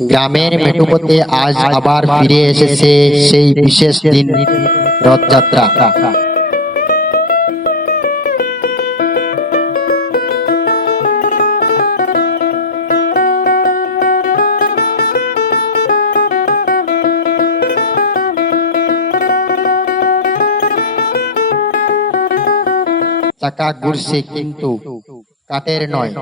গ্রামের মেটুপতে আজ আবার ফিরে এসেছে সেই বিশেষ দিন, রথযাত্রা। চাকা ঘুরছে কিন্তু কাঠের নয়।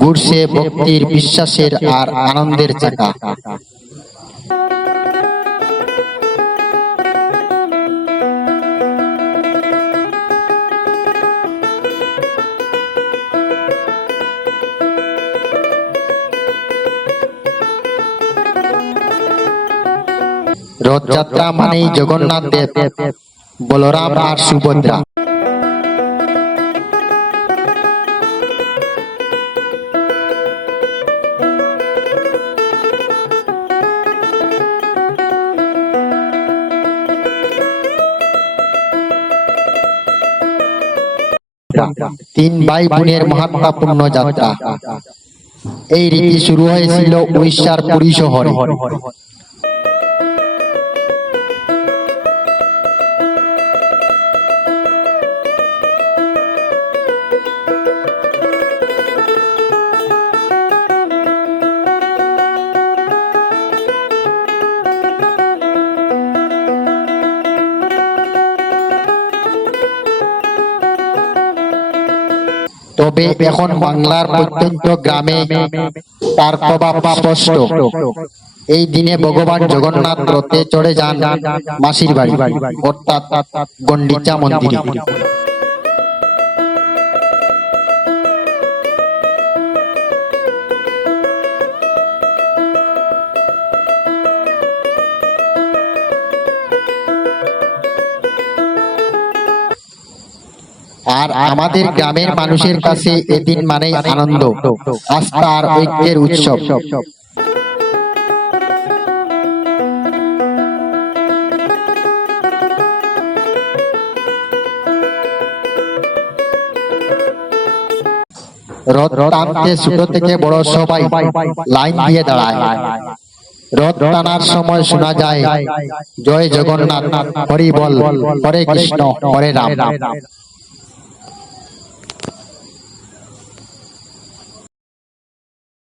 ঘুরছে ভক্তির বিশ্বাসের আর আনন্দের চাকা। রথযাত্রা মানেই জগন্নাথ দেব বলরাম আর সুভদ্রা। তিন ভাই বোনের মহাত্মাপূর্ণ যাত্রা। এই রীতি শুরু হয়েছিল উড়িষ্যার পুরী শহরে। তবে এখন বাংলার প্রত্যন্ত গ্রামে তার প্রভাব স্পষ্ট। এই দিনে ভগবান জগন্নাথ রথে চড়ে যান মাসির বাড়ি, অর্থাৎ গন্ডিচা মন্দিরে। আর আমাদের গ্রামের মানুষের কাছে এদিন মানেই আনন্দ, আস্থা আর ঐক্যের উৎসব। রথ টানতে ছোট থেকে বড় সবাই লাইন দিয়ে দাঁড়ায়। রথ টানার সময় শোনা যায়, জয় জগন্নাথ, হরি বল, হরে কৃষ্ণ, হরে রাম।